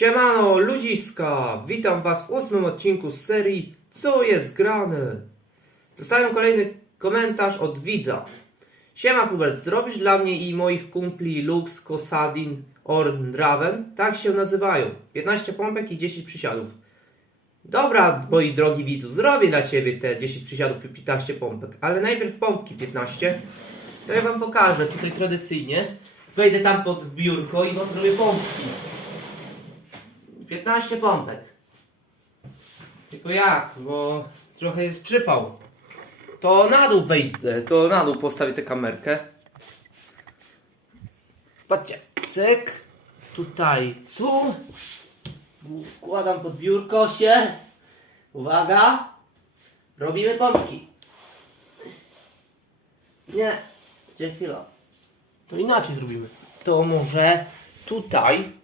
Siemano, ludziska! Witam Was w ósmym odcinku z serii Co jest grane? Dostałem kolejny komentarz od widza. Siema Hubert, zrobisz dla mnie i moich kumpli Lux, Kosadin, Orn, Raven? Tak się nazywają. 15 pompek i 10 przysiadów. Dobra, moi drogi widzu, zrobię dla Ciebie te 10 przysiadów i 15 pompek, ale najpierw pompki 15. To ja Wam pokażę tutaj tradycyjnie. Wejdę tam pod biurko i Wam zrobię pompki. 15 pompek. Tylko jak? Bo trochę jest przypał. To na dół wejdę, to na dół postawię tę kamerkę. Patrzcie, cyk. Tutaj, tu. Wkładam pod biurko się. Uwaga. Robimy pompki. Nie. Gdzie chwila. To inaczej zrobimy. To może tutaj.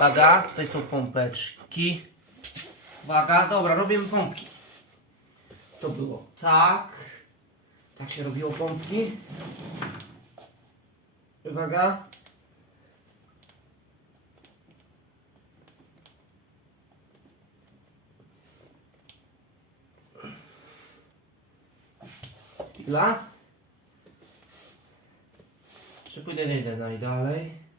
Uwaga, tutaj są pompeczki. Uwaga, dobra, robimy pompki. To było tak. Tak się robiło pompki. Uwaga. Chwila. Jeszcze pójdę nie idę najdalej.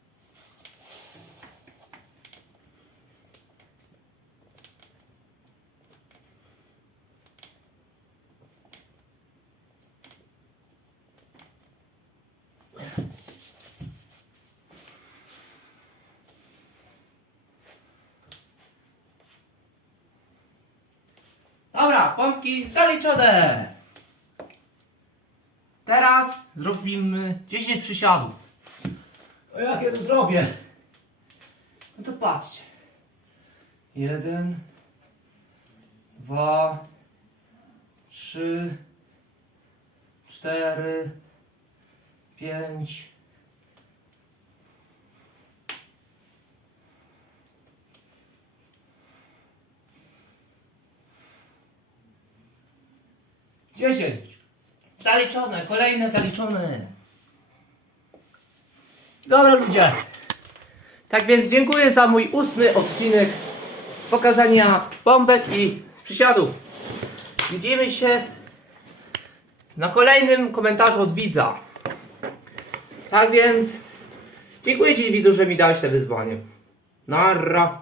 Pompki zaliczone. Teraz zrobimy 10 przysiadów. O jak ja to zrobię? No to patrzcie. Jeden, dwa, trzy, cztery, pięć. Dziesięć. Zaliczone, kolejne zaliczone. Dobra ludzie. Tak więc dziękuję za mój ósmy odcinek z pokazania bombek i przysiadów. Widzimy się na kolejnym komentarzu od widza. Tak więc dziękuję Ci widzu, że mi dałeś te wyzwanie. Narra.